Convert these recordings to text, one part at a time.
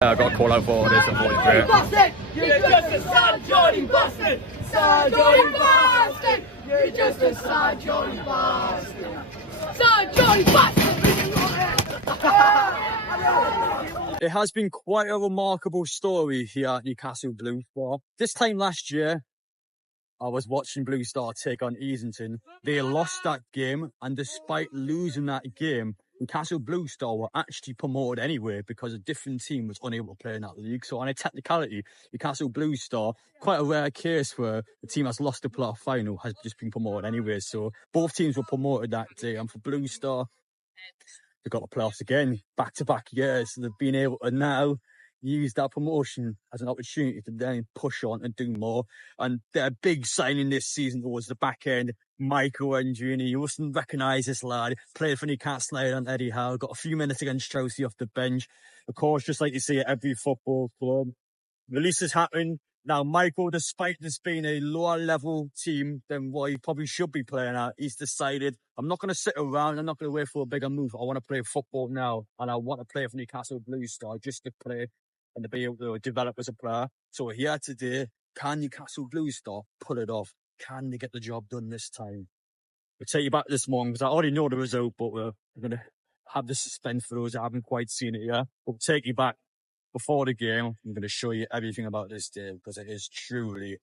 I got a call out for this. Bastard! You're just a sad Johnny bastard! Sad Johnny bastard! You're just a sad Johnny bastard! Sad Johnny bastard! It has been quite a remarkable story here at Newcastle Blue Star. This time last year, I was watching Blue Star take on Easington. They lost that game, and despite losing that game, Newcastle Blue Star were actually promoted anyway because a different team was unable to play in that league. So on a technicality, Newcastle Blue Star, quite a rare case where the team has lost the playoff final, has just been promoted anyway. So both teams were promoted that day, and for Blue Star, they got the playoffs again, back-to-back years. So they've been able to now use that promotion as an opportunity to then push on and do more. And their big signing this season was the back end, Mdiweni. You mustn't recognise this lad. Played for Newcastle and Eddie Howe. Got a few minutes against Chelsea off the bench. Of course, just like you see at every football club. Releases happen. Now, Michael, despite this being a lower level team than what he probably should be playing at, he's decided, I'm not going to sit around. I'm not going to wait for a bigger move. I want to play football now. And I want to play for Newcastle Blue Star just to play and to be able to develop as a player. So we're here today. Can Newcastle Blue Star pull it off? Can they get the job done this time? We'll take you back this morning because I already know the result, but we're going to have the suspense for those who haven't quite seen it yet. We'll take you back before the game. I'm going to show you everything about this day because it is truly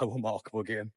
a remarkable game.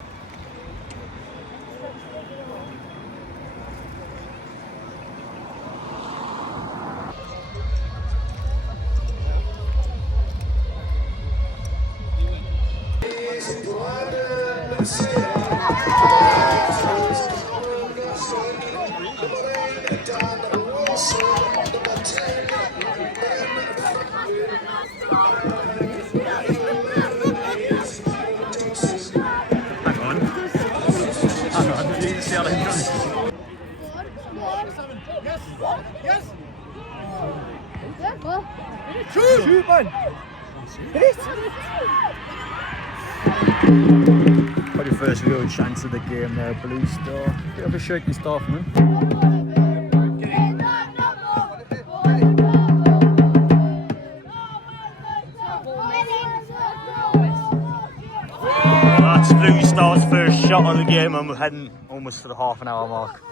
Shoot, man! Probably first real chance of the game there, Blue Star. Bit of a shaky start from him. That's Blue Star's first shot of the game, and we're heading almost to the half an hour mark.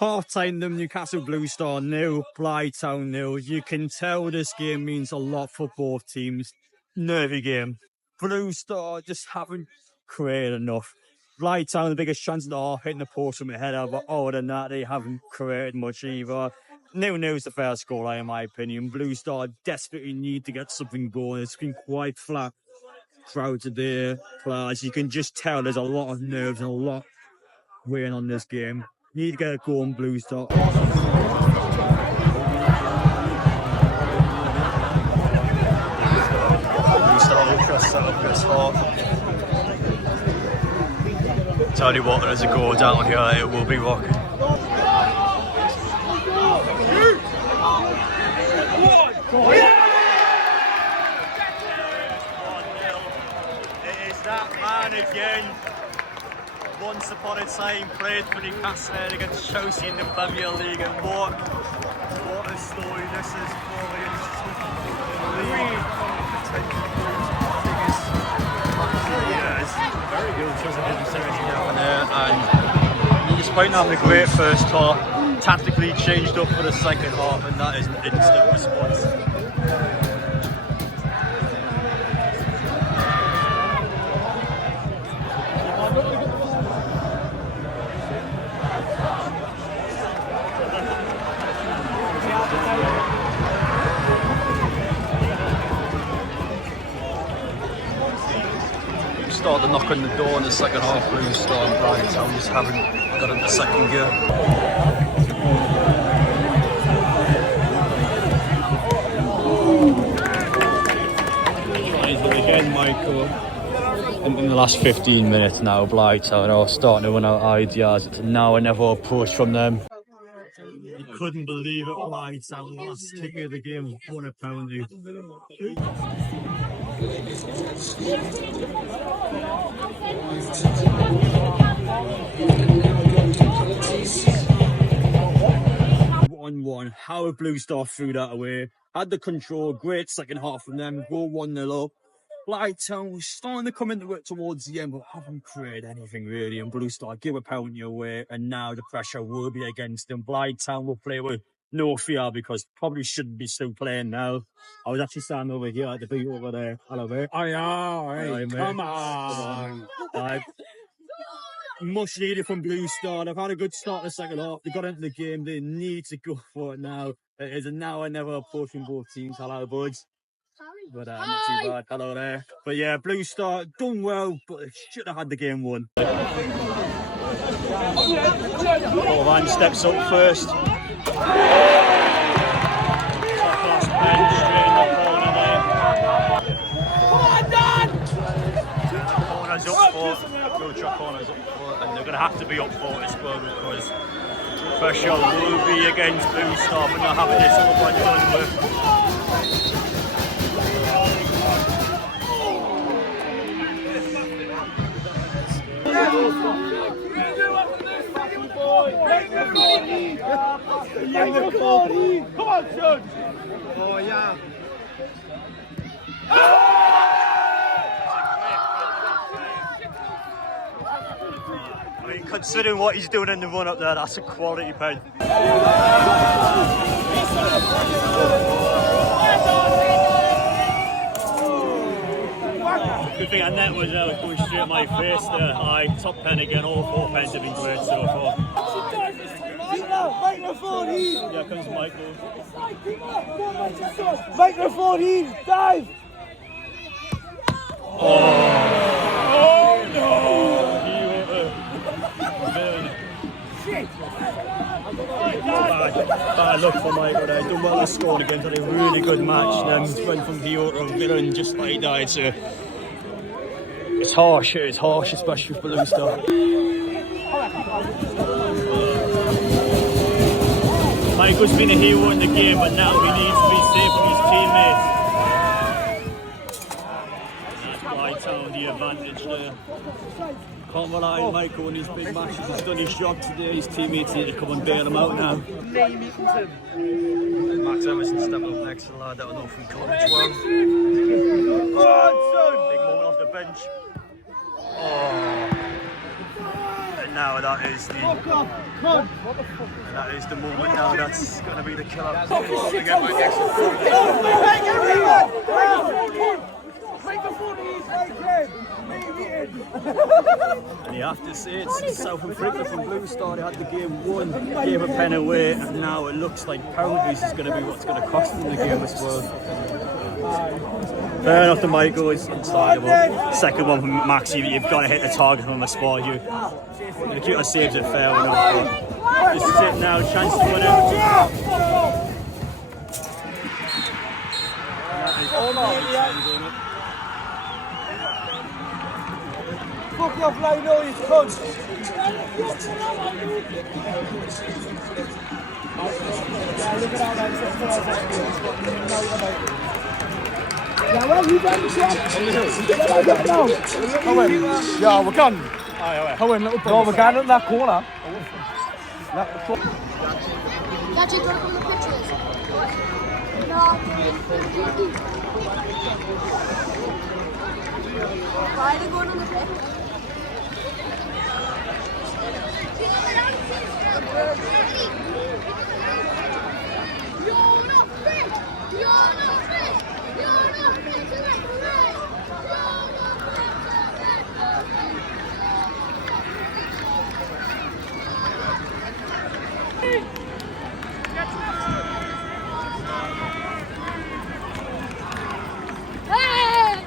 Half time, them Newcastle Blue Star 0, Blyth Town 0. You can tell this game means a lot for both teams. Nervy game. Blue Star just haven't created enough. Blyth Town, the biggest chance of the half, hitting the post from the header, but other than that, they haven't created much either. 0-0 is the fair scoreline, in my opinion. Blue Star desperately need to get something going. It's been quite flat throughout today. As you can just tell, there's a lot of nerves and a lot weighing on this game. Need to get a goal on Blue Star. Blue Star ultra set up this half. Tell you what, there's a goal down here, it will be rocking. It is that man again. Once upon a time, played for Newcastle against Chelsea in the Premier League, and what a story this is for him. Very good, and despite not having a great first half, tactically changed up for the second half, and that is an instant response. Started to knock on the door in the second half. Blue Star and Blyth Town just haven't got into second gear. Again, Michael. In the last 15 minutes now, Blyth Town are starting to run out of ideas. It's now or never approach from them. You couldn't believe it, Blyth Town last kick of the game, won a penalty. 1-1. How Blue Star threw that away. Had the control, great second half from them. Go 1-0 up. Blyth Town was starting to come into it towards the end, but haven't created anything really. And Blue Star give a penalty away, and now the pressure will be against them. Blyth Town will play with no fear because probably shouldn't be still playing now. I was actually standing over here at the beat over there. Hello, mate. Aye, come on. Much needed from Blue Star. They've had a good start the second half. They got into the game. They need to go for it now. It is a now or never approach from both teams. Hello, buds. But not too bad. Hello there. But yeah, Blue Star done well, but they should have had the game won. Van steps up first. Top class bench straight in the corner there. Come on, Dan! Corner's up for. Blue Star corner's up for, and they're going to have to be up for as well because pressure will be against Blue Star for not having this other one done with. Come on, son! Oh, yeah. I mean, considering what he's doing in the run up there, that's a quality pen. Good thing, and that was going straight at my face there. Top pen again, all 4 pens have been great so far. Microphone in! Here comes Michael. Microphone in! Dive! Oh no! Bad luck for Michael there. Done well to score again. Had a really good match. Went from hero to villain just like he died. So it's harsh, especially for Blue Star. Michael's been a hero in the game, but now he needs to be safe from his teammates. That's Blyth Town, the advantage there. Can't rely on Michael in these big matches. He's done his job today. His teammates need to come and bail him out now. Max Emerson step up next to the lad that will know from college well. Big moment off the bench. Oh. And now that is the moment now that's going to be the killer. And you have to say it's self-inflicted from Blue Star. They had the game won, gave a pen away, and now it looks like penalties is going to be what's going to cost them the game as well. Fair enough to Michael, it's unstoppable. Second one from Max, you've got to hit the target from the spot. The keeper saves it fair enough. Just sitting now, chance to win it. Fuck you off, like, no, you cunt! Ja, wel, wie ben je? Ja, we kan. Gewoon, ja, we gaan naar corner. Got you throw from the pictures. No. Why are they going on the pitch? You're not fit! You're not fit! You're not fit to make the race! You're not fit to make the race! Hey!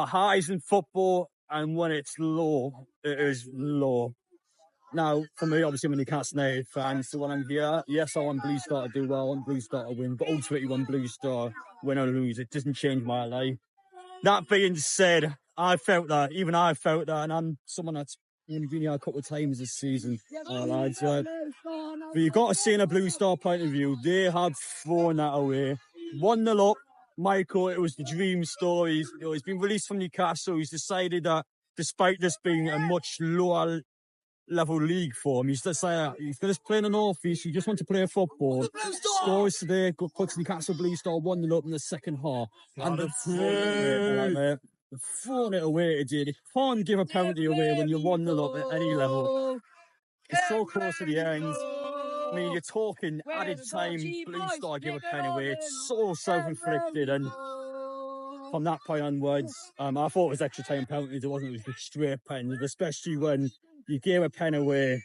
are highs in football, and when it's low, it is low. Now, for me, obviously, I'm a Newcastle United fan, so when I'm here, yes, I want Blue Star to do well, I want Blue Star to win, but ultimately, when Blue Star win or lose, it doesn't change my life. That being said, I felt that, and I'm someone that's only been here a couple of times this season, lads. But you've got to see in a Blue Star point of view, they have thrown that away. 1-0 up, Michael, it was the dream story. He's been released from Newcastle. He's decided that despite this being a much lower level league for him, he's decided he's going to play in the North East. He just wants to play football. Scores today, puts Newcastle Blue Star 1-0 up in the second half. And they've thrown it away today. You can't give a penalty away when you're 1-0 up at any level. It's so close to the end. I mean, you're talking added time, Blue Star give a pen away. It's so self-inflicted, and from that point onwards, I thought it was extra time penalties. It wasn't. It was just straight pens, especially when you gave a pen away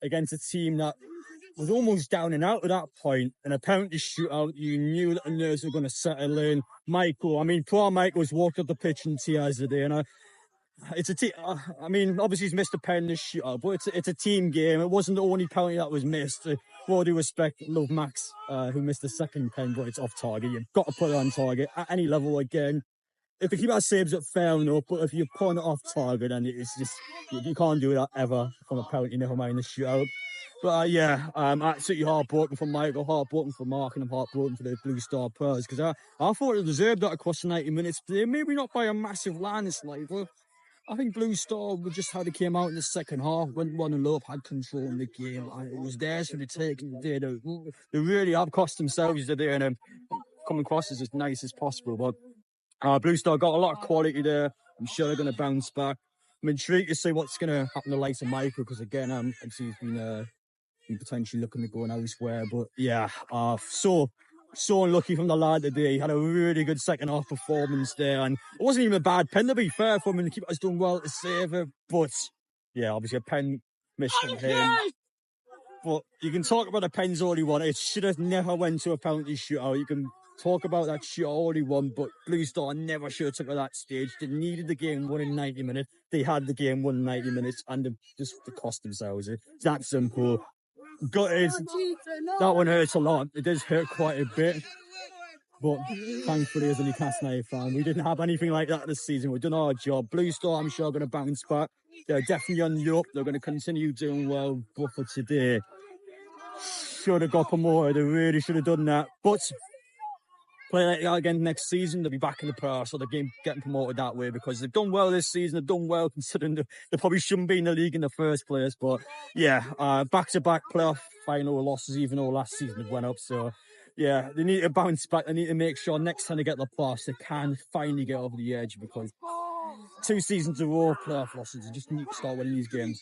against a team that was almost down and out at that point. And a penalty shootout, you knew that the nerves were going to settle in. Michael, I mean, poor Michael's walked up the pitch in tears today, and it's a team. I mean, obviously he's missed a pen this shootout, but it's a team game. It wasn't the only penalty that was missed. With all due respect, love Max, who missed the second pen, but it's off target. You've got to put it on target at any level again. If the keeper saves it, fair enough, but if you're putting it off target, then it's just, you can't do that ever from a penalty, never mind the shootout. But absolutely heartbroken for Michael, heartbroken for Mark, and I'm heartbroken for the Blue Star players, because I thought it deserved that across the 90 minutes. Maybe not by a massive landslide, but I think Blue Star were just how they came out in the second half, went 1-0 up, had control in the game. It was theirs for the taking. They really have cost themselves today, and come across as nice as possible. But Blue Star got a lot of quality there. I'm sure they're going to bounce back. I'm intrigued to see what's going to happen to the likes of Michael, because again, obviously he's been potentially looking to go elsewhere. But yeah, so unlucky from the lad today. He had a really good second half performance there, and it wasn't even a bad pen, to be fair, for him, and the keeper's done well to save it. But yeah, obviously a pen missed from him. But you can talk about the pens all you want. It should have never went to a penalty shootout. You can talk about that shootout all you want, but Blue Star never should have took it at that stage. They needed the game won in 90 minutes. They had the game won in 90 minutes, and they cost themselves. It's that simple. Gutted. That one hurts a lot. It does hurt quite a bit. But thankfully, as a Newcastle United fan, we didn't have anything like that this season. We've done our job. Blue Star, I'm sure, are going to bounce back. They're definitely on the up. They're going to continue doing well. But for today, should have got promoted. They really should have done that. But play like that again next season, they'll be back in the Pro, so they're getting promoted that way, because they've done well this season. They've done well considering they probably shouldn't be in the league in the first place. But yeah, back-to-back playoff final losses, even though last season they went up. So yeah, they need to bounce back. They need to make sure next time they get the playoffs, they can finally get over the edge, because 2 seasons in a row playoff losses, they just need to start winning these games.